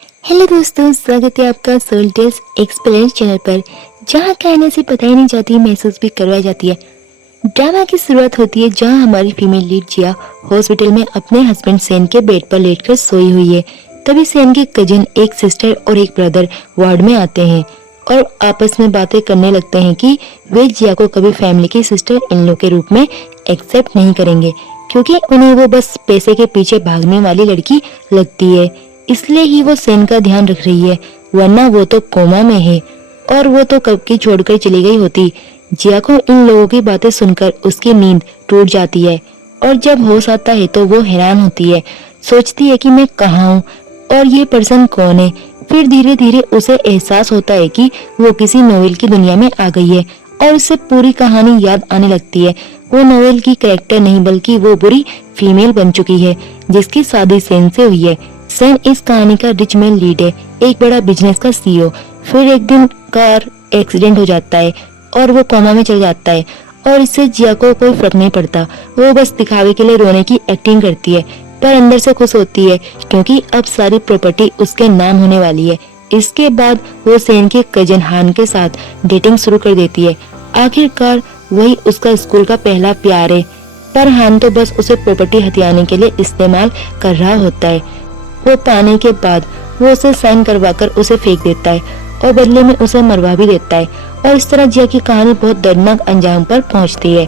Hello दोस्तों, स्वागत है आपका सोल टेल्स एक्सपीरियंस चैनल पर, जहां कहने से पता ही नहीं जाती, महसूस भी करवाई जाती है। ड्रामा की शुरुआत होती है जहां हमारी फीमेल लीड जिया हॉस्पिटल में अपने हस्बैंड सेन के बेड पर लेटकर सोई हुई है। तभी सेन के कजिन, एक सिस्टर और एक ब्रदर वार्ड में आते हैं और आपस में बातें करने लगते हैं कि वे जिया को कभी फैमिली की सिस्टर इन लॉ के रूप में एक्सेप्ट नहीं करेंगे, क्योंकि उन्हें वो बस पैसे के पीछे भागने वाली लड़की लगती है। इसलिए ही वो सेन का ध्यान रख रही है, वरना वो तो कोमा में है और वो तो कब की छोड़कर चली गई होती। जिया को इन लोगों की बातें सुनकर उसकी नींद टूट जाती है और जब होश आता है तो वो हैरान होती है, सोचती है कि मैं कहाँ हूँ और ये पर्सन कौन है। फिर धीरे धीरे उसे एहसास होता है कि वो किसी नोवेल की दुनिया में आ गई है और उसे पूरी कहानी याद आने लगती है। वो नोवेल की कैरेक्टर नहीं बल्कि वो बुरी फीमेल बन चुकी है जिसकी शादी सेन से हुई है। सेन इस कहानी का रिच मैन लीड है, एक बड़ा बिजनेस का सीईओ। फिर एक दिन कार एक्सीडेंट हो जाता है और वो कोमा में चल जाता है और इससे जिया को कोई फर्क नहीं पड़ता। वो बस दिखावे के लिए रोने की एक्टिंग करती है, पर अंदर से खुश होती है क्योंकि अब सारी प्रॉपर्टी उसके नाम होने वाली है। इसके बाद वो सेन के कजन हान के साथ डेटिंग शुरू कर देती है। आखिरकार वही उसका स्कूल का पहला प्यार है, पर हान तो बस उसे प्रॉपर्टी हथियाने के लिए इस्तेमाल कर रहा होता है। वो पाने के बाद वो उसे साइन करवाकर उसे फेंक देता है और बदले में उसे मरवा भी देता है और इस तरह जिया की कहानी बहुत दर्दनाक अंजाम पर पहुंचती है।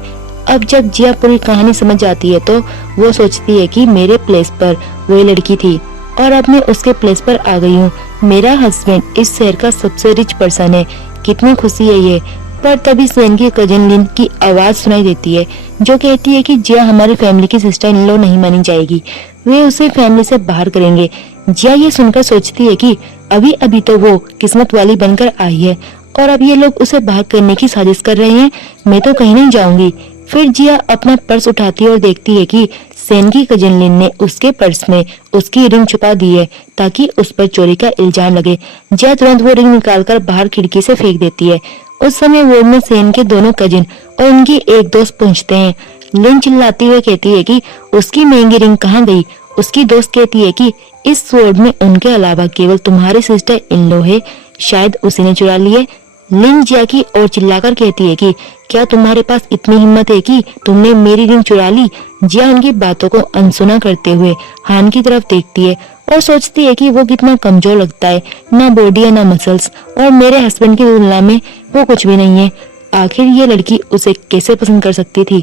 अब जब जिया पूरी कहानी समझ जाती है तो वो सोचती है कि मेरे प्लेस पर वही लड़की थी और अब मैं उसके प्लेस पर आ गई हूँ। मेरा हस्बैंड इस शहर का सबसे रिच पर्सन है, कितनी खुशी है ये। पर तभी सेन की कजन लिन की आवाज सुनाई देती है जो कहती है कि जिया हमारी फैमिली की सिस्टर इन लॉ नहीं मानी जाएगी, वे उसे फैमिली से बाहर करेंगे। जिया ये सुनकर सोचती है कि अभी अभी तो वो किस्मत वाली बनकर आई है और अब ये लोग उसे बाहर करने की साजिश कर रहे हैं, मैं तो कहीं नहीं जाऊंगी। फिर जिया अपना पर्स उठाती है और देखती है कि सेन की कजन लिन ने उसके पर्स में उसकी रिंग छुपा दी है ताकि उस पर चोरी का इल्जाम लगे। जिया तुरंत वो रिंग निकालकर बाहर खिड़की से फेंक देती है। उस समय वार्ड में सेन के दोनों कजिन और उनकी एक दोस्त पहुंचते हैं। लिन चिल्लाती हुए कहती है कि उसकी महंगी रिंग कहाँ गई। उसकी दोस्त कहती है कि इस वार्ड में उनके अलावा केवल तुम्हारी सिस्टर इन लॉ है, शायद उसी ने चुरा ली है। लिन जिया की और चिल्लाकर कहती है कि क्या तुम्हारे पास इतनी हिम्मत है कि तुमने मेरी रिंग चुरा ली। जिया उनकी बातों को अनसुना करते हुए हान की तरफ देखती है और सोचती है कि वो कितना कमजोर लगता है, ना बॉडी है ना मसल्स, और मेरे हस्बैंड की तुलना में वो कुछ भी नहीं है। आखिर ये लड़की उसे कैसे पसंद कर सकती थी।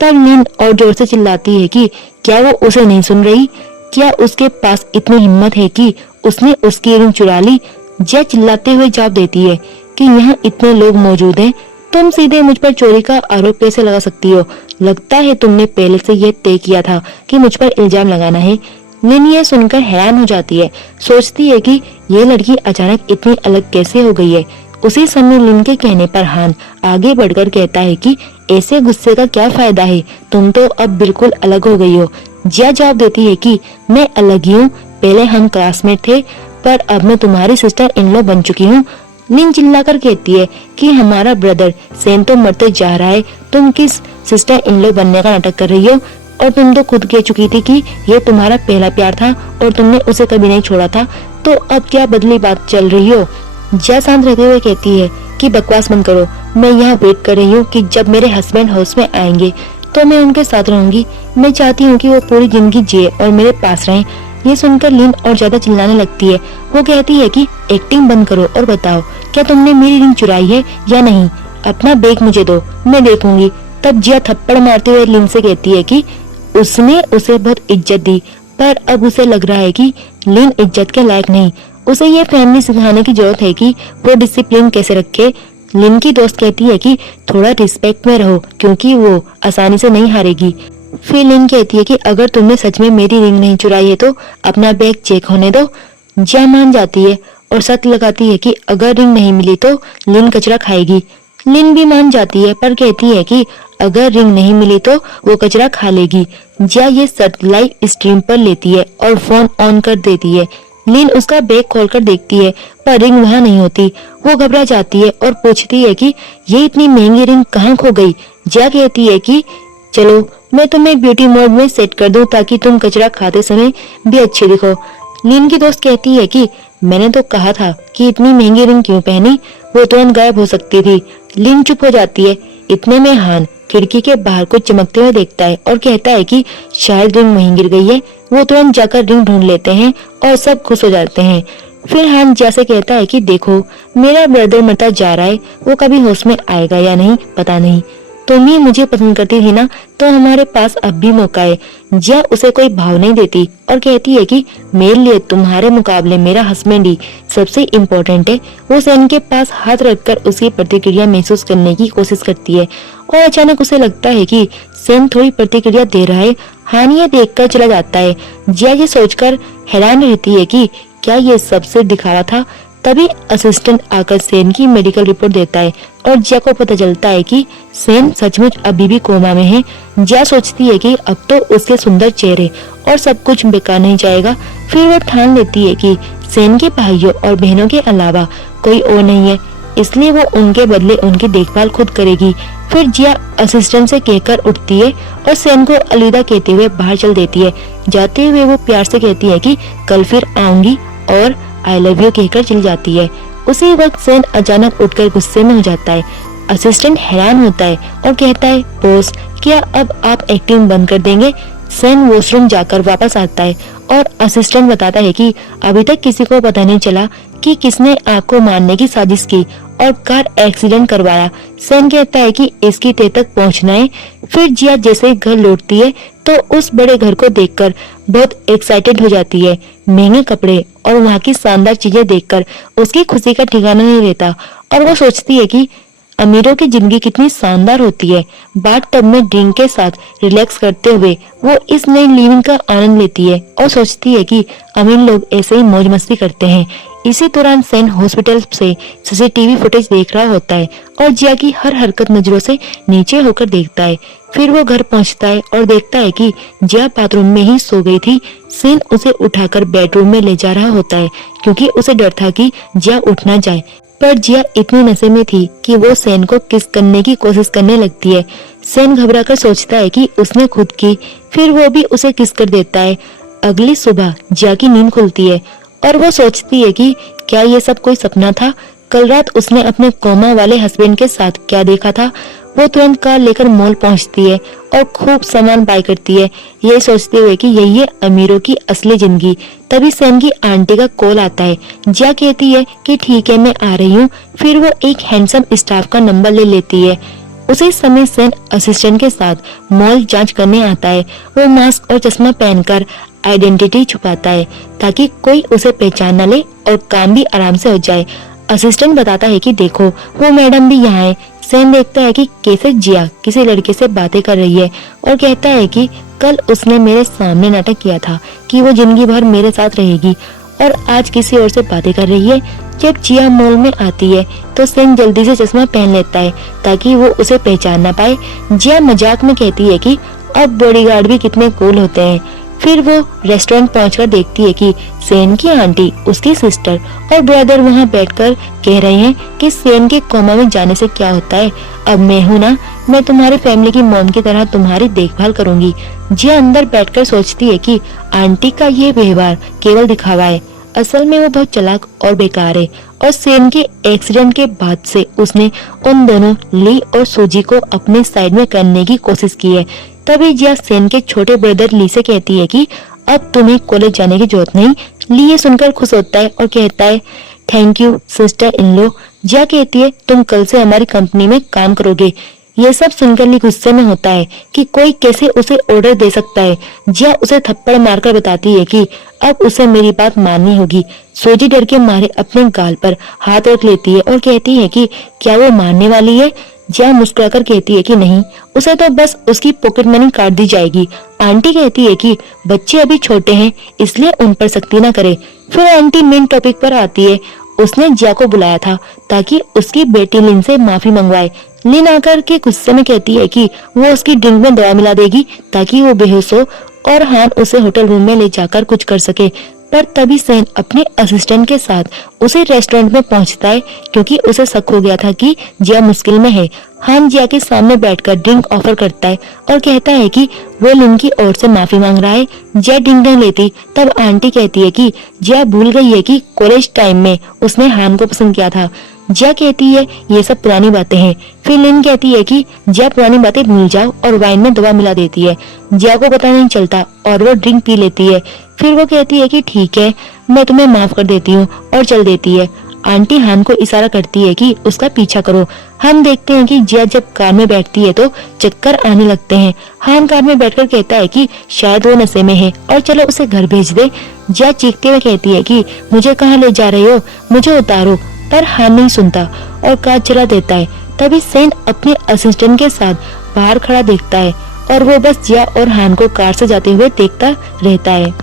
तब लिन और जोर से चिल्लाती है कि क्या वो उसे नहीं सुन रही, क्या उसके पास इतनी हिम्मत है कि उसने उसकी रिंग चुरा ली। जिया चिल्लाते हुए जवाब देती है कि यहाँ इतने लोग मौजूद हैं, तुम सीधे मुझ पर चोरी का आरोप कैसे लगा सकती हो। लगता है तुमने पहले से यह तय किया था कि मुझ पर इल्जाम लगाना है। लिन ये सुनकर हैरान हो जाती है, सोचती है कि यह लड़की अचानक इतनी अलग कैसे हो गई है। उसी समय लिन के कहने पर हान आगे बढ़कर कहता है कि ऐसे गुस्से का क्या फायदा है, तुम तो अब बिल्कुल अलग हो गई हो। जिया जवाब देती है कि मैं अलग ही हूँ, पहले हम क्लासमेट थे पर अब मैं तुम्हारी सिस्टर इन लॉ बन चुकी हूँ। लिन चिल्लाकर कहती है कि हमारा ब्रदर सेन तो मरते जा रहा है, तुम किस सिस्टर इन लॉ बनने का नाटक कर रही हो, और तुम तो खुद कह चुकी थी कि ये तुम्हारा पहला प्यार था और तुमने उसे कभी नहीं छोड़ा था, तो अब क्या बदली बात चल रही हो। जिया शांत रहते हुए कहती है कि बकवास बंद करो, मैं यहाँ वेट कर रही हूँ कि जब मेरे हस्बैंड हाउस में आएंगे तो मैं उनके साथ रहूंगी। मैं चाहती हूँ कि वो पूरी जिंदगी जिए और मेरे पास रहें। ये सुनकर लिन और ज्यादा चिल्लाने लगती है। वो कहती है कि एक्टिंग बंद करो और बताओ क्या तुमने मेरी रिंग चुराई है या नहीं, अपना बैग मुझे दो, मैं देखूंगी। तब जिया थप्पड़ मारते हुए लिन से कहती है कि उसने उसे बहुत इज्जत दी, पर अब उसे लग रहा है कि लिन इज्जत के लायक नहीं। उसे ये फैमिली सिखाने की जरूरत है कि वो डिसिप्लिन कैसे रखे। लिन की दोस्त कहती है कि थोड़ा रिस्पेक्ट में रहो क्योंकि वो आसानी से नहीं हारेगी। फिर लिन कहती है कि अगर तुमने सच में मेरी रिंग नहीं चुराई है तो अपना बैग चेक होने दो। जिया मान जाती है और शर्त लगाती है कि अगर रिंग नहीं मिली तो लिन कचरा खाएगी। लिन भी मान जाती है पर कहती है कि अगर रिंग नहीं मिली तो वो कचरा खा लेगी। जिया ये शर्त लाइव स्ट्रीम पर लेती है और फोन ऑन कर देती है। लिन उसका बैग खोलकर देखती है पर रिंग वहाँ नहीं होती। वो घबरा जाती है और पूछती है कि ये इतनी महंगी रिंग कहाँ खो गई। जिया कहती है कि चलो मैं तुम्हें ब्यूटी मोड में सेट कर दूं ताकि तुम कचरा खाते समय भी अच्छे दिखो। लिन की दोस्त कहती है कि मैंने तो कहा था कि इतनी महंगी रिंग क्यों पहनी, वो तुरंत गायब हो सकती थी। लिन चुप हो जाती है। इतने में हान खिड़की के बाहर को चमकते हुए देखता है और कहता है कि शायद रिंग वहीं गिर गई है। वो तुरंत जाकर रिंग ढूंढ लेते हैं और सब खुश हो जाते हैं। फिर हान जैसे कहता है कि देखो, मेरा ब्रदर मरता जा रहा है, वो कभी होश में आएगा या नहीं पता नहीं। तुम ही मुझे पसंद करती थी ना, तो हमारे पास अब भी मौका है। जिया उसे कोई भाव नहीं देती और कहती है कि मेरे लिए तुम्हारे मुकाबले मेरा हस्बैंड ही सबसे इम्पोर्टेंट है। वो सैन के पास हाथ रखकर उसकी प्रतिक्रिया महसूस करने की कोशिश करती है और अचानक उसे लगता है कि सैन थोड़ी प्रतिक्रिया दे रहा है। हान ये देखकर चला जाता है। जिया ये सोचकर हैरान रहती है कि क्या ये सबसे दिखावा था। तभी असिस्टेंट आकर सेन की मेडिकल रिपोर्ट देता है और जिया को पता चलता है कि सेन सचमुच अभी भी कोमा में है। जिया सोचती है कि अब तो उसके सुंदर चेहरे और सब कुछ बेकार नहीं जाएगा। फिर वो ठान लेती है कि सेन के भाइयों और बहनों के अलावा कोई और नहीं है, इसलिए वो उनके बदले उनकी देखभाल खुद करेगी। फिर जिया असिस्टेंट से कहकर उठती है और सेन को अलविदा कहते हुए बाहर चल देती है। जाते हुए वो प्यार से कहती है कि कल फिर आऊंगी और आई लव यू कहकर चली जाती है। उसी वक्त सेन अचानक उठकर गुस्से में हो जाता है। असिस्टेंट हैरान होता है और कहता है, बॉस, क्या अब आप एक्टिंग बंद कर देंगे? सेन वॉशरूम जाकर वापस आता है और असिस्टेंट बताता है कि अभी तक किसी को पता नहीं चला कि किसने आग को मारने की साजिश की और कार एक्सीडेंट करवाया। सेन कहता है कि इसकी तह तक पहुंचना है। फिर जिया जैसे घर लौटती है तो उस बड़े घर को देखकर बहुत एक्साइटेड हो जाती है। महंगे कपड़े और वहाँ की शानदार चीजें देखकर उसकी खुशी का ठिकाना नहीं रहता और वो सोचती है कि अमीरों की जिंदगी कितनी शानदार होती है। बाथ टब में ड्रिंक के साथ रिलैक्स करते हुए वो इस नई लिविंग का आनंद लेती है और सोचती है कि अमीर लोग ऐसे ही मौज मस्ती करते हैं। इसी दौरान सेन हॉस्पिटल से सीसीटीवी फुटेज देख रहा होता है और जिया की हर हरकत नजरों से नीचे होकर देखता है। फिर वो घर पहुंचता है और देखता है कि जिया बाथरूम में ही सो गई थी। सेन उसे उठाकर बेडरूम में ले जा रहा होता है क्योंकि उसे डर था कि जिया उठ ना जाए, पर जिया इतनी नशे में थी कि वो सेन को किस करने की कोशिश करने लगती है। सेन घबराकर सोचता है कि उसने खुद की, फिर वो भी उसे किस कर देता है। अगली सुबह जिया की नींद खुलती है और वो सोचती है कि क्या ये सब कोई सपना था। कल रात उसने अपने कोमा वाले हस्बैंड के साथ क्या देखा था। वो तुरंत कार लेकर मॉल पहुंचती है और खूब सामान बाय करती है, ये सोचते हुए कि यही है अमीरों की असली जिंदगी। तभी सेन की आंटी का कॉल आता है। जिया कहती है कि ठीक है, मैं आ रही हूँ। फिर वो एक हैंडसम स्टाफ का नंबर ले लेती है। उसी समय सेन असिस्टेंट के साथ मॉल जांच करने आता है। वो मास्क और चश्मा पहनकर आइडेंटिटी छुपाता है ताकि कोई उसे पहचान न ले और काम भी आराम से हो जाए। असिस्टेंट बताता है कि देखो, वो मैडम भी यहाँ है। सेन देखता है कि कैसे जिया किसी लड़के से बातें कर रही है और कहता है कि कल उसने मेरे सामने नाटक किया था कि वो जिंदगी भर मेरे साथ रहेगी और आज किसी और से बातें कर रही है। जब जिया मॉल में आती है तो सेन जल्दी से चश्मा पहन लेता है ताकि वो उसे पहचान ना पाए। जिया मजाक में कहती है कि अब बॉडीगार्ड भी कितने कूल होते हैं। फिर वो रेस्टोरेंट पहुंचकर देखती है कि सेन की आंटी, उसकी सिस्टर और ब्रदर वहां बैठकर कह रहे हैं कि सेन के कोमा में जाने से क्या होता है। अब मैं हूं ना, मैं तुम्हारी फैमिली की मॉम की तरह तुम्हारी देखभाल करूंगी। जिया अंदर बैठकर सोचती है कि आंटी का ये व्यवहार केवल दिखावा है, असल में वो बहुत चालाक और बेकार है और सेन के एक्सीडेंट के बाद से उसने उन दोनों ली और सूजी को अपने साइड में करने की कोशिश की है। तभी जिया सेन के छोटे ब्रदर ली से कहती है कि अब तुम्हें कॉलेज जाने की जरूरत नहीं। ली ये सुनकर खुश होता है और कहता है thank you sister in law. Jiya कहती है तुम कल से हमारी कंपनी में काम करोगे। ये सब सुनकर ली गुस्से में होता है कि कोई कैसे उसे ऑर्डर दे सकता है। जिया उसे थप्पड़ मारकर बताती है कि अब उसे मेरी बात माननी होगी। सूजी डर के मारे अपने गाल पर हाथ रख लेती है और कहती है कि क्या वो मानने वाली है। जिया मुस्कुराकर कहती है कि नहीं, उसे तो बस उसकी पॉकेट मनी काट दी जाएगी। आंटी कहती है कि बच्चे अभी छोटे हैं इसलिए उन पर सख्ती ना करे। फिर आंटी मेन टॉपिक पर आती है। उसने जिया को बुलाया था ताकि उसकी बेटी लिन से माफी मंगवाए। लिन आकर के गुस्से में कहती है कि वो उसकी ड्रिंक में दवा मिला देगी ताकि वो बेहोश हो और हान उसे होटल रूम में ले जाकर कुछ कर सके। पर तभी सेन अपने असिस्टेंट के साथ उसे रेस्टोरेंट में पहुंचता है क्योंकि उसे शक हो गया था कि जिया मुश्किल में है। हान जिया के सामने बैठकर ड्रिंक ऑफर करता है और कहता है कि वो लिन की ओर से माफी मांग रहा है। जिया ड्रिंक नहीं लेती, तब आंटी कहती है कि जिया भूल गई है कि कॉलेज टाइम में उसने हान को पसंद किया था। जिया कहती है ये सब पुरानी बातें हैं। फिर लिन कहती है कि जिया पुरानी बातें भूल जाओ और वाइन में दवा मिला देती है। जिया को पता नहीं चलता और वो ड्रिंक पी लेती है। फिर वो कहती है कि ठीक है, मैं तुम्हें माफ कर देती हूँ और चल देती है। आंटी हान को इशारा करती है कि उसका पीछा करो। हम देखते हैं कि जिया जब कार में बैठती है तो चक्कर आने लगते हैं। हान कार में बैठकर कहता है कि शायद वो नशे में है और चलो उसे घर भेज दे। जिया चीखते हुए कहती है कि मुझे कहाँ ले जा रहे हो, मुझे उतारो, पर हान नहीं सुनता और कार चला देता है। तभी सेन अपने असिस्टेंट के साथ बाहर खड़ा देखता है और वो बस जिया और हान को कार से जाते हुए देखता रहता है।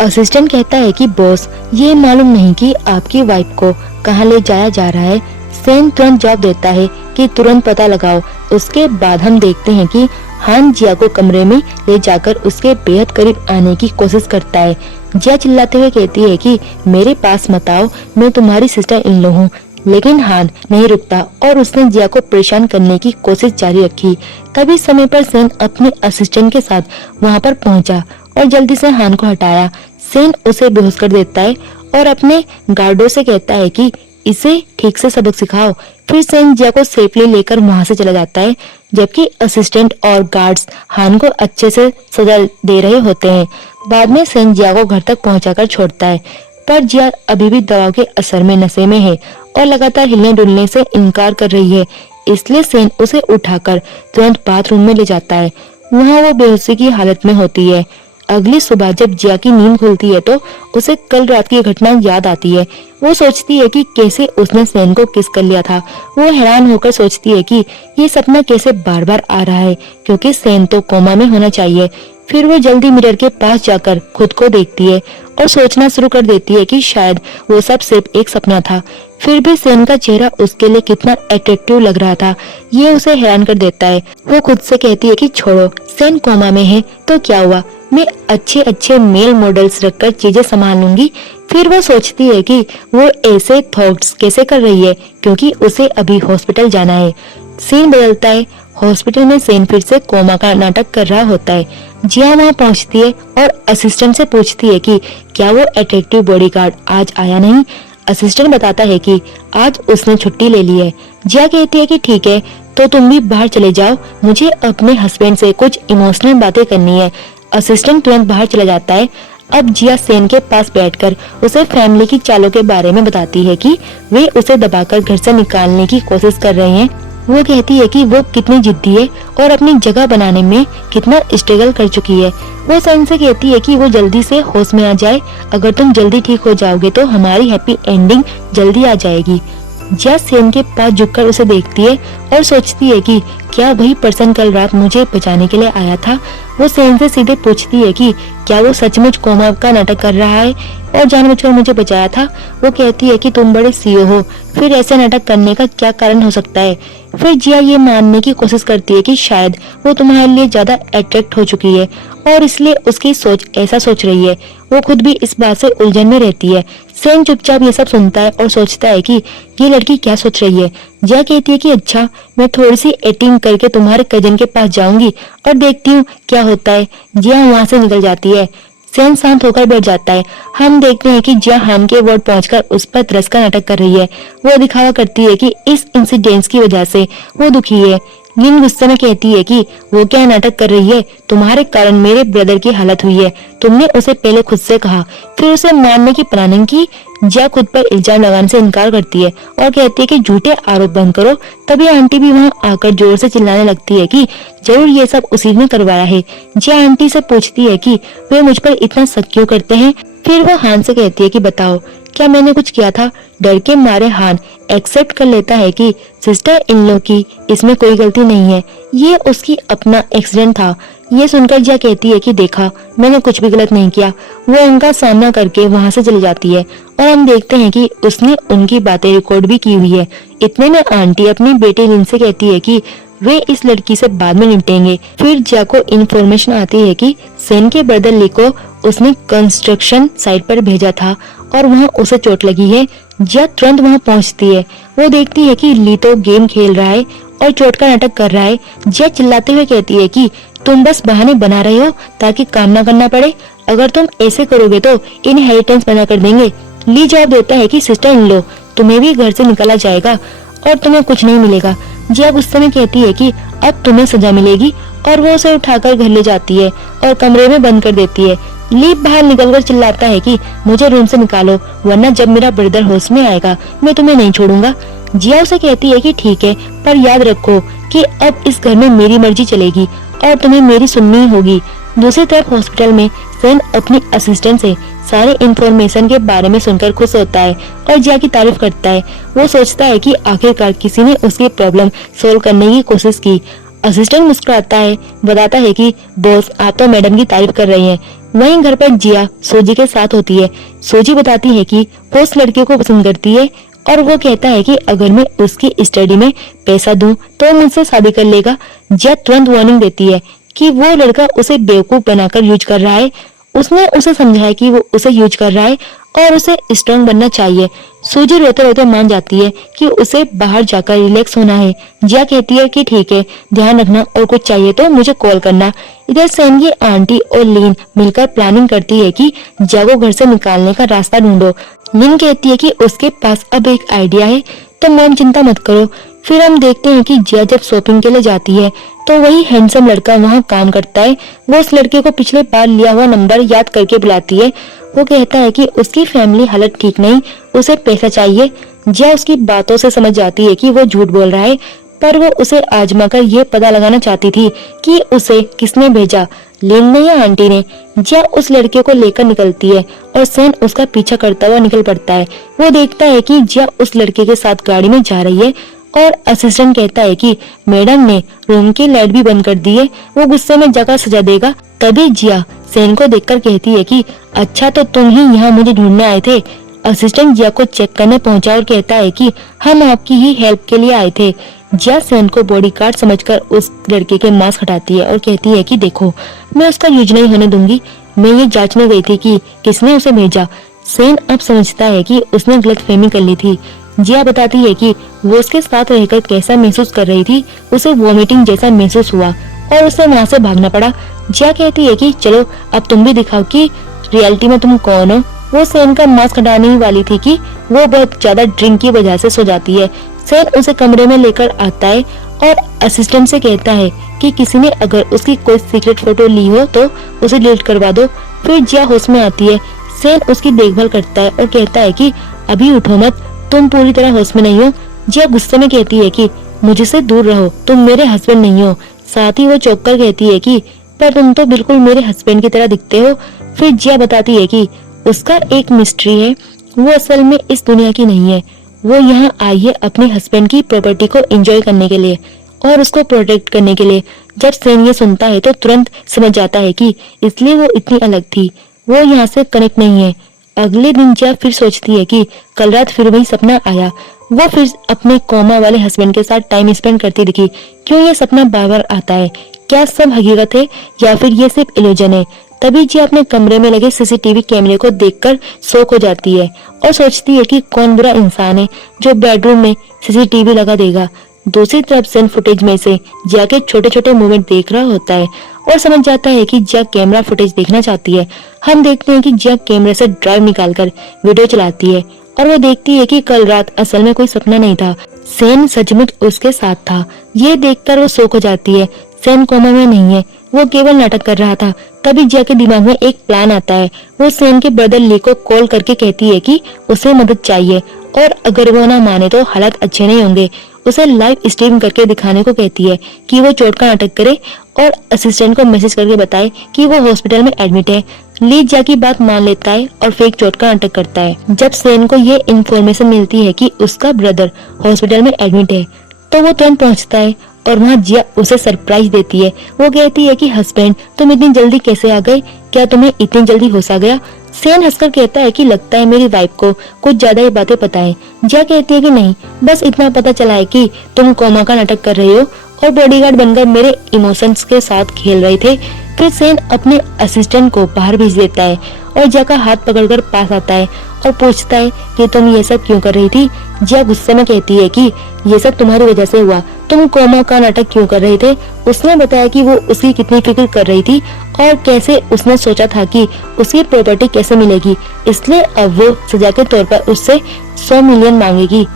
असिस्टेंट कहता है कि बॉस, ये मालूम नहीं कि आपकी वाइफ को कहाँ ले जाया जा रहा है। सेन तुरंत जवाब देता है कि तुरंत पता लगाओ। उसके बाद हम देखते हैं कि हान जिया को कमरे में ले जाकर उसके बेहद करीब आने की कोशिश करता है। जिया चिल्लाते हुए कहती है कि मेरे पास मत आओ, मैं तुम्हारी सिस्टर इन लो हूँ। लेकिन हान नहीं रुकता और उसने जिया को परेशान करने की कोशिश जारी रखी। तभी समय पर सेन अपने असिस्टेंट के साथ वहाँ पर पहुंचा और जल्दी से हान को हटाया। सेन उसे बेहोश कर देता है और अपने गार्डों से कहता है कि इसे ठीक से सबक सिखाओ। फिर सेन जिया को सेफली लेकर वहां से चला जाता है, जबकि असिस्टेंट और गार्ड्स हान को अच्छे से सजा दे रहे होते हैं। बाद में सेन जिया को घर तक पहुंचाकर छोड़ता है, पर जिया अभी भी दवाओं के असर में नशे में है और लगातार हिलने डुलने से इनकार कर रही है। इसलिए सेन उसे उठाकर तुरंत बाथरूम में ले जाता है। वहाँ वो बेहोशी की हालत में होती है। अगली सुबह जब जिया की नींद खुलती है तो उसे कल रात की घटना याद आती है। वो सोचती है कि कैसे उसने सेन को किस कर लिया था। वो हैरान होकर सोचती है कि ये सपना कैसे बार बार आ रहा है, क्योंकि सेन तो कोमा में होना चाहिए। फिर वो जल्दी मिरर के पास जाकर खुद को देखती है और सोचना शुरू कर देती है कि शायद वो सब सिर्फ एक सपना था। फिर भी सेन का चेहरा उसके लिए कितना अट्रैक्टिव लग रहा था, ये उसे हैरान कर देता है। वो खुद से कहती है कि छोड़ो, सेन कोमा में है तो क्या हुआ, मैं अच्छे अच्छे मेल मॉडल्स रखकर चीजें संभाल लूंगी। फिर वो सोचती है कि वो ऐसे थॉट्स कैसे कर रही है, क्योंकि उसे अभी हॉस्पिटल जाना है। सीन बदलता है। हॉस्पिटल में सेन फिर से कोमा का नाटक कर रहा होता है। जिया वहाँ पहुँचती है और असिस्टेंट से पूछती है कि क्या वो अट्रैक्टिव बॉडीगार्ड आज आया नहीं। असिस्टेंट बताता है कि आज उसने छुट्टी ले ली है। जिया कहती है कि ठीक है, तो तुम भी बाहर चले जाओ, मुझे अपने हस्बैंड से कुछ इमोशनल बातें करनी है। असिस्टेंट तुरंत बाहर चला जाता है। अब जिया सेन के पास बैठकर उसे फैमिली की चालों के बारे में बताती है कि वे उसे दबाकर घर से निकालने की कोशिश कर रहे हैं। वो कहती है कि वो कितनी जिद्दी है और अपनी जगह बनाने में कितना स्ट्रगल कर चुकी है। वो सेन से कहती है कि वो जल्दी से होश में आ जाए, अगर तुम जल्दी ठीक हो जाओगे तो हमारी हैप्पी एंडिंग जल्दी आ जाएगी। जिया सेन के पास झुककर उसे देखती है और सोचती है कि क्या वही पर्सन कल रात मुझे बचाने के लिए आया था। वो सेन से सीधे पूछती है कि क्या वो सचमुच कोमा का नाटक कर रहा है और जानबूझकर मुझे बचाया था। वो कहती है कि तुम बड़े सीओ हो, फिर ऐसे नाटक करने का क्या कारण हो सकता है। फिर जिया ये मानने की कोशिश करती है कि शायद वो तुम्हारे लिए ज्यादा अट्रैक्ट हो चुकी है और इसलिए उसकी सोच ऐसा सोच रही है। वो खुद भी इस बात से उलझन में रहती है। सेन चुपचाप ये सब सुनता है और सोचता है कि ये लड़की क्या सोच रही है। जिया कहती है कि अच्छा, मैं थोड़ी सी एक्टिंग करके तुम्हारे कजन के पास जाऊंगी और देखती हूँ क्या होता है। जिया वहाँ से निकल जाती है। सेन शांत होकर बैठ जाता है। हम देखते हैं कि जिया हान के वार्ड पहुंचकर उस पर तरस का नाटक कर रही है। वो दिखावा करती है कि इस इंसिडेंट की वजह से वो दुखी है। लिन गुस्से में कहती है कि वो क्या नाटक कर रही है, तुम्हारे कारण मेरे ब्रदर की हालत हुई है, तुमने उसे पहले खुद से कहा, फिर उसे मारने की प्लानिंग की। जिया खुद पर इल्जाम लगाने से इनकार करती है और कहती है कि झूठे आरोप बंद करो। तभी आंटी भी वहाँ आकर जोर से चिल्लाने लगती है कि जरूर ये सब उसी ने करवाया है। जिया आंटी से पूछती है कि वे मुझ पर इतना शक क्यों करते हैं। फिर वो हान से कहती है कि बताओ, क्या मैंने कुछ किया था। डर के मारे हान एक्सेप्ट कर लेता है कि सिस्टर इन लॉ की इसमें कोई गलती नहीं है, ये उसकी अपना एक्सीडेंट था। ये सुनकर जिया कहती है कि देखा, मैंने कुछ भी गलत नहीं किया। वो उनका सामना करके वहां से चली जाती है और हम देखते हैं कि उसने उनकी बातें रिकॉर्ड भी की हुई है। इतने में आंटी अपनी बेटी लिन से कहती है कि वे इस लड़की से बाद में निपटेंगे। फिर जिया को इन्फॉर्मेशन आती है कि सेन के ब्रदर ली को उसने कंस्ट्रक्शन साइट पर भेजा था और वहाँ उसे चोट लगी है। जिया तुरंत वहाँ पहुँचती है। वो देखती है कि ली तो गेम खेल रहा है और चोट का नाटक कर रहा है। जिया चिल्लाते हुए कहती है कि तुम बस बहाने बना रहे हो ताकि काम ना करना पड़े। अगर तुम ऐसे करोगे तो इनहेरिटेंस मना कर देंगे। ली जवाब देता है कि सिस्टर इन लो, तुम्हें भी घर से निकाला जाएगा और तुम्हें कुछ नहीं मिलेगा। जिया गुस्से में कहती है कि अब तुम्हें सजा मिलेगी और वो उसे उठाकर घर ले जाती है और कमरे में बंद कर देती है। ली बाहर निकलकर चिल्लाता है कि मुझे रूम से निकालो, वरना जब मेरा ब्रदर होश में आएगा मैं तुम्हें नहीं छोड़ूंगा। जिया उसे कहती है कि ठीक है, पर याद रखो कि अब इस घर में मेरी मर्जी चलेगी और तुम्हें मेरी सुननी होगी। दूसरी तरफ हॉस्पिटल में सेन अपनी असिस्टेंट से सारे इंफॉर्मेशन के बारे में सुनकर खुश होता है और जिया की तारीफ करता है। वो सोचता है कि आखिरकार किसी ने उसकी प्रॉब्लम सोल्व करने की कोशिश की। असिस्टेंट मुस्कुराता है, बताता है कि बॉस आप तो मैडम की तारीफ कर रही हैं। वहीं घर पर जिया सोजी के साथ होती है। सोजी बताती है कि वो उस लड़के को पसंद करती है और वो कहता है कि अगर मैं उसकी स्टडी में पैसा दूं तो मुझसे शादी कर लेगा। जिया तुरंत वार्निंग देती है कि वो लड़का उसे बेवकूफ बनाकर यूज कर रहा है। उसने उसे समझाया कि वो उसे यूज कर रहा है और उसे स्ट्रॉन्ग बनना चाहिए। सूजी रोते रोते मान जाती है कि उसे बाहर जाकर रिलैक्स होना है। जिया कहती है कि ठीक है, ध्यान रखना और कुछ चाहिए तो मुझे कॉल करना। इधर सैन की आंटी और लीन मिलकर प्लानिंग करती है कि जिया को घर से निकालने का रास्ता ढूंढो। लीन कहती है कि उसके पास अब एक आइडिया है, तो मैम चिंता मत करो। फिर हम देखते हैं कि जिया जब शॉपिंग के लिए जाती है तो वही हैंडसम लड़का वहाँ काम करता है। वो उस लड़के को पिछले बार लिया हुआ नंबर याद करके बुलाती है। वो कहता है कि उसकी फैमिली हालत ठीक नहीं, उसे पैसा चाहिए। जिया उसकी बातों से समझ जाती है कि वो झूठ बोल रहा है, पर वो उसे आजमाकर ये पता लगाना चाहती थी कि उसे किसने भेजा, लिन ने या आंटी ने। जिया उस लड़के को लेकर निकलती है और सैन उसका पीछा करता हुआ निकल पड़ता है। वो देखता है कि जिया उस लड़के के साथ गाड़ी में जा रही है और असिस्टेंट कहता है कि मैडम ने रूम की लाइट भी बंद कर दी है, वो गुस्से में जगह सजा देगा। तभी जिया सैन को देखकर कहती है कि अच्छा तो तुम ही यहाँ मुझे ढूंढने आए थे। असिस्टेंट जिया को चेक करने पहुंचा और कहता है कि हम आपकी ही हेल्प के लिए आए थे। जिया सैन को बॉडीगार्ड समझकर उस लड़के के मास्क हटाती है और कहती है कि देखो, मैं उसका यूज नहीं होने दूंगी। मैं ये जांचने गई थी कि किसने उसे भेजा। सैन अब समझता है कि उसने गलतफहमी कर ली थी। जिया बताती है कि वो उसके साथ रहकर कैसा महसूस कर रही थी। उसे वॉमिटिंग जैसा महसूस हुआ और उसे वहाँ से भागना पड़ा। जिया कहती है कि चलो अब तुम भी दिखाओ कि रियलिटी में तुम कौन हो। वो सैन का मास्क हटाने ही वाली थी कि वो बहुत ज्यादा ड्रिंक की वजह से सो जाती है। सैन उसे कमरे में लेकर आता है और असिस्टेंट से कहता है कि किसी ने अगर उसकी कोई सीक्रेट फोटो ली हो तो उसे डिलीट करवा दो। फिर जिया होश में आती है। सैन उसकी देखभाल करता है और कहता है कि अभी उठो मत, तुम पूरी तरह होश में नहीं हो। जिया गुस्से में कहती है कि मुझसे दूर रहो, तुम मेरे हस्बैंड नहीं हो। साथ ही वो चौंक कर कहती है कि पर तुम तो बिल्कुल मेरे हस्बैंड की तरह दिखते हो। फिर जिया बताती है कि उसका एक मिस्ट्री है, वो असल में इस दुनिया की नहीं है। वो यहाँ आई है अपने हस्बैंड की प्रॉपर्टी को एंजॉय करने के लिए और उसको प्रोटेक्ट करने के लिए। जब सैन ये सुनता है तो तुरंत समझ जाता है कि इसलिए वो इतनी अलग थी, वो यहाँ से कनेक्ट नहीं है। अगले दिन जिया फिर सोचती है कि कल रात फिर वही सपना आया। वो फिर अपने कोमा वाले हस्बैंड के साथ टाइम स्पेंड करती दिखी। क्यों ये सपना बार बार आता है? क्या सब हकीकत है या फिर ये सिर्फ इल्यूजन है? तभी जिया अपने कमरे में लगे सीसीटीवी कैमरे को देखकर शॉक हो जाती है और सोचती है कि कौन बुरा इंसान है जो बेडरूम में सीसीटीवी लगा देगा। दूसरी तरफ सैन फुटेज में से जिया के छोटे छोटे मूवमेंट देख रहा होता है और समझ जाता है कि जिया कैमरा फुटेज देखना चाहती है। हम देखते हैं कि जिया कैमरे से ड्राइव निकालकर वीडियो चलाती है और वो देखती है कि कल रात असल में कोई सपना नहीं था, सैन सचमुच उसके साथ था। ये देखकर वो शॉक हो जाती है। सैन कोमा में नहीं है, वो केवल नाटक कर रहा था। तभी जिया के दिमाग में एक प्लान आता है। वो सैन के ब्रदर ली को कॉल करके कहती है कि उसे मदद चाहिए और अगर वो ना माने तो हालात अच्छे नहीं होंगे। उसे लाइव स्ट्रीम करके दिखाने को कहती है कि वो चोट का नाटक करे और असिस्टेंट को मैसेज करके बताए कि वो हॉस्पिटल में एडमिट है। ली जिया की बात मान लेता है और फेक चोट का नाटक करता है। जब सैन को ये इन्फॉर्मेशन मिलती है कि उसका ब्रदर हॉस्पिटल में एडमिट है तो वो तुरंत पहुंचता है और वहाँ जिया उसे सरप्राइज देती है। वो कहती है कि हस्बैंड तुम इतनी जल्दी कैसे आ गए, क्या तुम्हें इतनी जल्दी होश आ गया? सैन हंसकर कहता है कि लगता है मेरी वाइफ को कुछ ज्यादा ही बातें पता है। जिया कहती है कि नहीं, बस इतना पता चला है कि तुम कोमा का नाटक कर रहे हो और बॉडीगार्ड बनकर मेरे इमोशंस के साथ खेल रहे थे। फिर सेन अपने असिस्टेंट को बाहर भेज देता है और जिया का हाथ पकड़कर पास आता है और पूछता है कि तुम ये सब क्यों कर रही थी। जिया गुस्से में कहती है कि ये सब तुम्हारी वजह से हुआ, तुम कोमा का नाटक क्यों कर रहे थे। उसने बताया कि वो उसकी कितनी फिक्र कर रही थी और कैसे उसने सोचा था कि उसकी प्रॉपर्टी कैसे मिलेगी, इसलिए अब वो सजा के तौर पर उससे 100 मिलियन मांगेगी।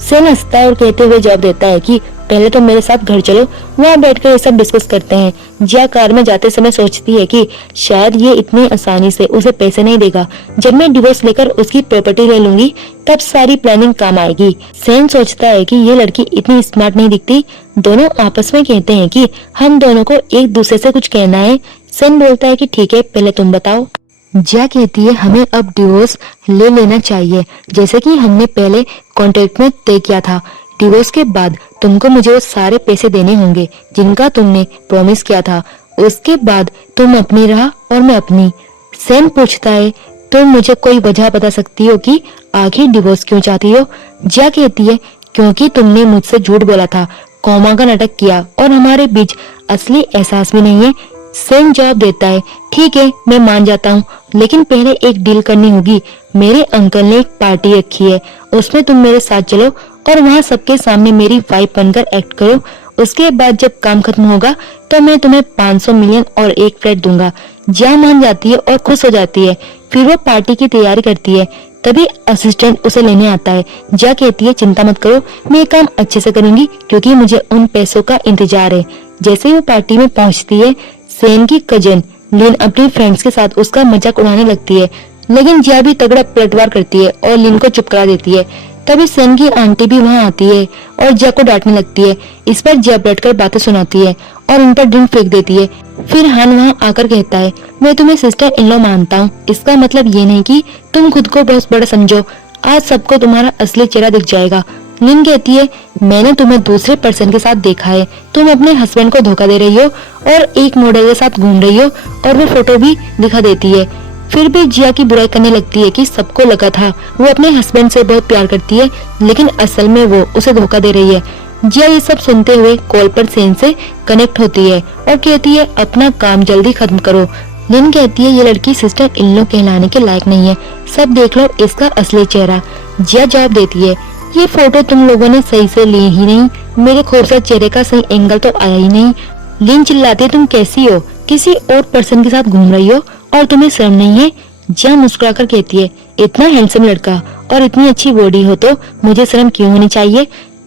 सेन हंसता है और कहते हुए जवाब देता है कि पहले तो मेरे साथ घर चलो, वहाँ बैठकर ये सब डिस्कस करते हैं। जिया कार में जाते समय सोचती है कि शायद ये इतनी आसानी से उसे पैसे नहीं देगा। जब मैं डिवोर्स लेकर उसकी प्रॉपर्टी ले लूंगी तब सारी प्लानिंग काम आएगी। सेन सोचता है कि ये लड़की इतनी स्मार्ट नहीं दिखती। दोनों आपस में कहते हैं कि हम दोनों को एक दूसरे से कुछ कहना है। सेन बोलता है कि ठीक है, पहले तुम बताओ। जिया कहती है हमें अब डिवोर्स ले लेना चाहिए, जैसे कि हमने पहले कॉन्ट्रैक्ट में तय किया था। डिवोर्स के बाद तुमको मुझे वो सारे पैसे देने होंगे जिनका तुमने प्रॉमिस किया था। उसके बाद तुम अपनी राह और मैं अपनी। सेन पूछता है तुम मुझे कोई वजह बता सकती हो कि आखिर डिवोर्स क्यों चाहती हो। जिया कहती है क्योंकि तुमने मुझसे झूठ बोला था, कोमा का नाटक किया और हमारे बीच असली एहसास भी नहीं है। सेन जवाब देता है ठीक है, मैं मान जाता हूँ, लेकिन पहले एक डील करनी होगी। मेरे अंकल ने एक पार्टी रखी है, उसमें तुम मेरे साथ चलो और वहाँ सबके सामने मेरी वाइफ बनकर एक्ट करो। उसके बाद जब काम खत्म होगा तो मैं तुम्हें 500 मिलियन और एक फ्लैट दूंगा। जिया मान जाती है और खुश हो जाती है। फिर वो पार्टी की तैयारी करती है। तभी असिस्टेंट उसे लेने आता है। जिया कहती है चिंता मत करो, मैं ये काम अच्छे से करूंगी क्योंकि मुझे उन पैसों का इंतजार है। जैसे ही वो पार्टी में पहुंचती है, सेन की कजिन लिन अपनी फ्रेंड्स के साथ उसका मजाक उड़ाने लगती है, लेकिन जिया भी तगड़ा पलटवार करती है और लिन को चुप करा देती है। तभी सेन की आंटी भी वहाँ आती है और जिया को डांटने लगती है। इस पर जिया बैठकर बातें सुनाती है और उन पर ड्रिंक फेंक देती है। फिर हान वहाँ आकर कहता है मैं तुम्हें सिस्टर इन लॉ मानता हूँ, इसका मतलब ये नहीं कि तुम खुद को बहुत बड़ा समझो। आज सबको तुम्हारा असली चेहरा दिख जाएगा। लिन कहती है मैंने तुम्हें दूसरे पर्सन के साथ देखा है, तुम अपने हस्बैंड को धोखा दे रही हो और एक मॉडल के साथ घूम रही हो, और वो फोटो भी दिखा देती है। फिर भी जिया की बुराई करने लगती है कि सबको लगा था वो अपने हस्बैंड से बहुत प्यार करती है, लेकिन असल में वो उसे धोखा दे रही है। जिया ये सब सुनते हुए कॉल पर सेन से कनेक्ट होती है और कहती है अपना काम जल्दी खत्म करो। लिन कहती है ये लड़की सिस्टर इन लॉ कहलाने के लायक नहीं है, सब देख लो इसका असली चेहरा। जिया जवाब देती है ये फोटो तुम लोगों ने सही से ली ही नहीं, मेरे खूबसूरत चेहरे का सही एंगल तो आया ही नहीं। लिन चिल्लाती है तुम कैसी हो, किसी और पर्सन के साथ घूम रही हो और तुम्हें शर्म नहीं है। जिया मुस्कुराकर कहती है इतना हैंडसम लड़का और इतनी अच्छी बॉडी हो तो मुझे शर्म क्यों होनी चाहिए।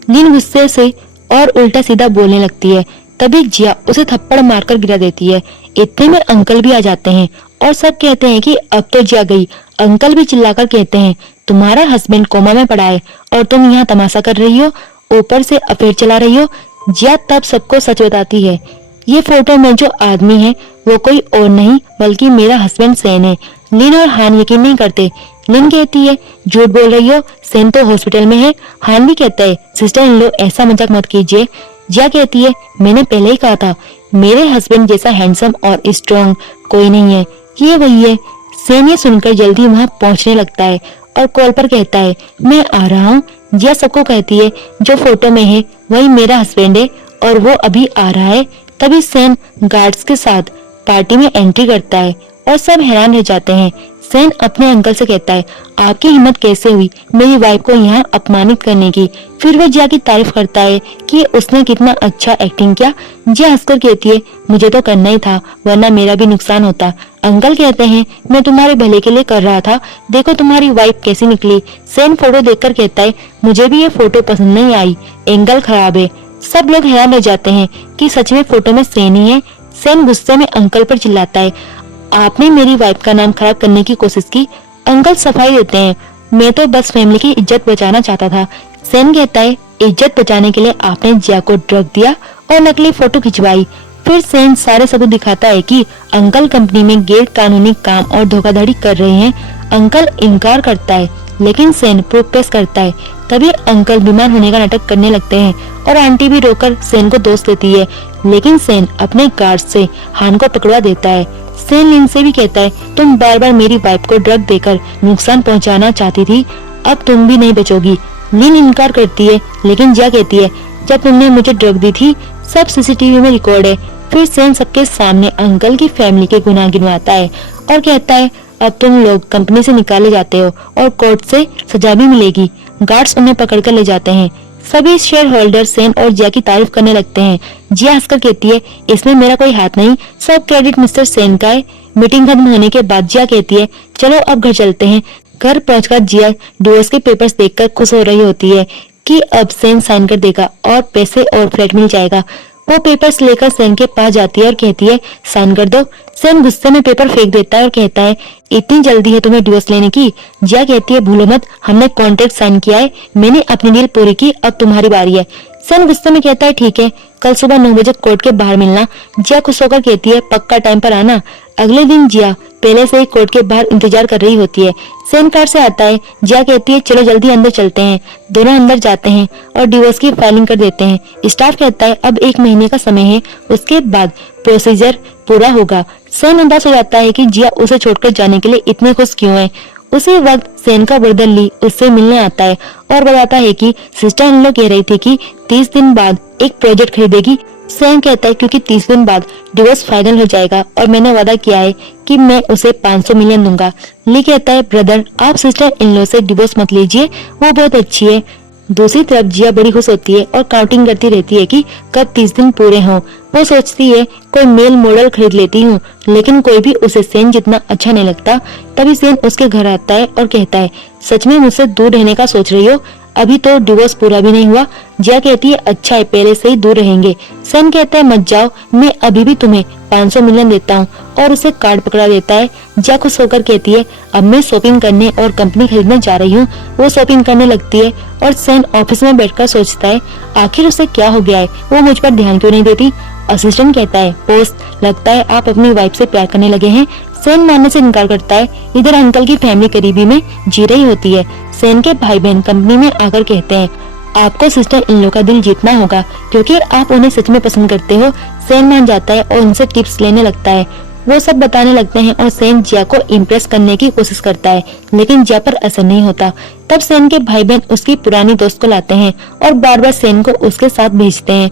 लिन गुस्से से और उल्टा सीधा बोलने लगती है। तभी जिया उसे थप्पड़ मारकर गिरा देती है। इतने में अंकल भी आ जाते हैं और सब कहते हैं कि अब तो जिया गई। अंकल भी चिल्लाकर कहते हैं तुम्हारा हस्बैंड कोमा में पड़ा है और तुम यहाँ तमाशा कर रही हो, ऊपर से अफेयर चला रही हो। जिया तब सबको सच बताती है ये फोटो में जो आदमी है वो कोई और नहीं बल्कि मेरा हस्बैंड सेन है। लिन और हान यकीन नहीं करते। लिन कहती है झूठ बोल रही हो, सेन तो हॉस्पिटल में है। हान भी कहता है सिस्टर इन लॉ ऐसा मजाक मत कीजिए। जिया कहती है मैंने पहले ही कहा था मेरे हस्बैंड जैसा हैंडसम और स्ट्रॉन्ग कोई नहीं है, ये वही है। सेन ये सुनकर जल्दी वहाँ पहुँचने लगता है और कॉल पर कहता है मैं आ रहा हूँ। जिया सबको कहती है जो फोटो में है वही मेरा हस्बैंड है और वो अभी आ रहा है। तभी सेन गार्ड्स के साथ पार्टी में एंट्री करता है और सब हैरान रह जाते हैं। सेन अपने अंकल से कहता है आपकी हिम्मत कैसे हुई मेरी वाइफ को यहाँ अपमानित करने की। फिर वो जिया की तारीफ करता है कि उसने कितना अच्छा एक्टिंग किया। जिया हंसकर कहती है मुझे तो करना ही था वरना मेरा भी नुकसान होता। अंकल कहते हैं मैं तुम्हारे भले के लिए कर रहा था, देखो तुम्हारी वाइफ कैसी निकली। सेन फोटो देखकर कहता है मुझे भी ये फोटो पसंद नहीं आई, एंगल खराब है। सब लोग हैरान रह जाते हैं कि सच में फोटो में सेन ही है। सेन गुस्से में अंकल पर चिल्लाता है आपने मेरी वाइफ का नाम खराब करने की कोशिश की। अंकल सफाई देते हैं मैं तो बस फैमिली की इज्जत बचाना चाहता था। सेन कहता है इज्जत बचाने के लिए आपने जिया को ड्रग दिया और नकली फोटो खिंचवाई। फिर सेन सारे सबूत दिखाता है कि अंकल कंपनी में गैर कानूनी काम और धोखाधड़ी कर रहे हैं। अंकल इनकार करता है लेकिन सेन प्रूफ पेश करता है। तभी अंकल बीमार होने का नाटक करने लगते हैं और आंटी भी रोकर सेन को दोष देती है, लेकिन सेन अपने गार्ड से हान को पकड़वा देता है। सेन लिन से भी कहता है तुम बार बार मेरी वाइफ को ड्रग देकर नुकसान पहुंचाना चाहती थी, अब तुम भी नहीं बचोगी। लिन इनकार करती है लेकिन जिया कहती है जब तुमने मुझे ड्रग दी थी सब सीसीटीवी में रिकॉर्ड है। फिर सेन सबके सामने अंकल की फैमिली के गुनाह गिनवाता है और कहता है अब तुम लोग कंपनी से निकाले जाते हो और कोर्ट से सजा भी मिलेगी। गार्ड्स उन्हें पकड़कर ले जाते हैं। सभी शेयर होल्डर सेन और जिया की तारीफ करने लगते हैं। जिया हंसकर कहती है इसमें मेरा कोई हाथ नहीं, सब क्रेडिट मिस्टर सेन का है। मीटिंग खत्म होने के बाद जिया कहती है चलो अब घर चलते हैं। घर पहुंचकर जिया डिवोर्स के पेपर्स देखकर खुश हो रही होती है कि अब सेन साइन कर देगा और पैसे और फ्लैट मिल जाएगा। वो पेपर्स लेकर सेन के पास जाती है और कहती है साइन कर दो। सेन गुस्से में पेपर फेंक देता है और कहता है इतनी जल्दी है तुम्हें डिवोर्स लेने की। जिया कहती है भूलो मत, हमने कॉन्ट्रैक्ट साइन किया है, मैंने अपनी डील पूरी की, अब तुम्हारी बारी है। सेन गुस्से में कहता है ठीक है, कल सुबह 9 बजे कोर्ट के बाहर मिलना। जिया खुश होकर कहती है पक्का टाइम पर आना। अगले दिन जिया पहले से ही कोर्ट के बाहर इंतजार कर रही होती है। सेन कार से आता है। जिया कहती है चलो जल्दी अंदर चलते हैं। दोनों अंदर जाते हैं और डिवोर्स की फाइलिंग कर देते हैं। स्टाफ कहता है अब 1 महीने का समय है, उसके बाद प्रोसीजर पूरा होगा। सेन उदास हो जाता है कि जिया उसे छोड़कर जाने के लिए इतने खुश क्यों है। उसी वक्त सेन का ब्रदर ली उससे मिलने आता है और बताता है कि सिस्टर इन लोग कह रही थी कि 30 दिन बाद एक प्रोजेक्ट खरीदेगी। सेन कहता है क्योंकि 30 दिन बाद डिवोर्स फाइनल हो जाएगा और मैंने वादा किया है कि मैं उसे 500 मिलियन दूंगा। ली कहता है ब्रदर आप सिस्टर इन लॉ से डिवोर्स मत लीजिए, वो बहुत अच्छी है। दूसरी तरफ जिया बड़ी खुश होती है और काउंटिंग करती रहती है कि कब 30 दिन पूरे हों। वो सोचती है कोई मेल मॉडल खरीद लेती हूँ, लेकिन कोई भी उसे सेन जितना अच्छा नहीं लगता। तभी सेन उसके घर आता है और कहता है सच में मुझसे दूर रहने का सोच रही हो? अभी तो डिवोर्स पूरा भी नहीं हुआ। जिया कहती है अच्छा है, पहले से ही दूर रहेंगे। सेन कहता है मत जाओ, मैं अभी भी तुम्हें 500 मिलियन देता हूँ और उसे कार्ड पकड़ा देता है। जिया खुश होकर कहती है अब मैं शॉपिंग करने और कंपनी खरीदने जा रही हूँ। वो शॉपिंग करने लगती है और सेन ऑफिस में बैठकर सोचता है आखिर उसे क्या हो गया है, वो मुझ पर ध्यान क्यों नहीं देती। असिस्टेंट कहता है पोस्ट, लगता है आप अपनी वाइफ से प्यार करने लगे हैं। सेन मानने से इनकार करता है। इधर अंकल की फैमिली करीबी में जी रही होती है। सेन के भाई बहन कंपनी में आकर कहते हैं आपको सिस्टर इन लोग का दिल जीतना होगा क्योंकि आप उन्हें सच में पसंद करते हो। सेन मान जाता है और उनसे टिप्स लेने लगता है। वो सब बताने लगते हैं और सेन जिया को इम्प्रेस करने की कोशिश करता है, लेकिन जिया पर असर नहीं होता। तब सेन के भाई बहन उसकी पुरानी दोस्त को लाते हैं और बार बार सेन को उसके साथ भेजते हैं।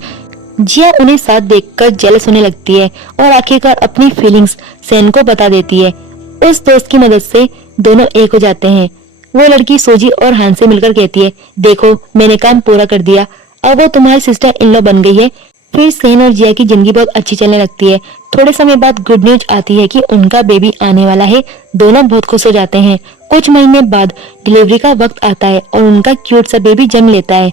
जिया उन्हें साथ देखकर जेलस होने लगती है और आखिरकार अपनी फीलिंग्स सेन को बता देती है। उस दोस्त की मदद से दोनों एक हो जाते हैं। वो लड़की सोजी और हान से मिलकर कहती है देखो मैंने काम पूरा कर दिया, अब वो तुम्हारी सिस्टर इन लॉ बन गई है। फिर सेन और जिया की जिंदगी बहुत अच्छी चलने लगती है। थोड़े समय बाद गुड न्यूज आती है कि उनका बेबी आने वाला है। दोनों बहुत खुश हो जाते हैं। कुछ महीने बाद डिलीवरी का वक्त आता है और उनका क्यूट सा बेबी जन्म लेता है।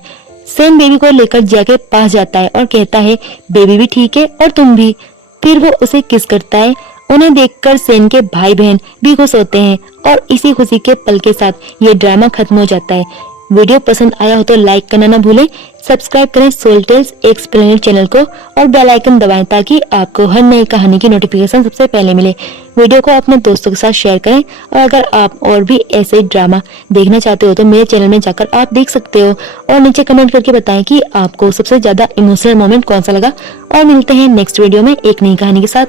सेन बेबी को लेकर जिया के पास जाता है और कहता है बेबी भी ठीक है और तुम भी। फिर वो उसे किस करता है। उन्हें देखकर सेन के भाई बहन भी खुश होते हैं और इसी खुशी के पल के साथ ये ड्रामा खत्म हो जाता है। वीडियो पसंद आया हो तो लाइक करना ना भूलें, सब्सक्राइब करें सोल टेल्स एक्सप्लेनेड चैनल को और बेल आइकन दबाएं ताकि आपको हर नई कहानी की नोटिफिकेशन सबसे पहले मिले। वीडियो को अपने दोस्तों के साथ शेयर करें और अगर आप और भी ऐसे ड्रामा देखना चाहते हो तो मेरे चैनल में जाकर आप देख सकते हो और नीचे कमेंट करके बताएं कि आपको सबसे ज्यादा इमोशनल मोमेंट कौन सा लगा। और मिलते हैं नेक्स्ट वीडियो में एक नई कहानी के साथ।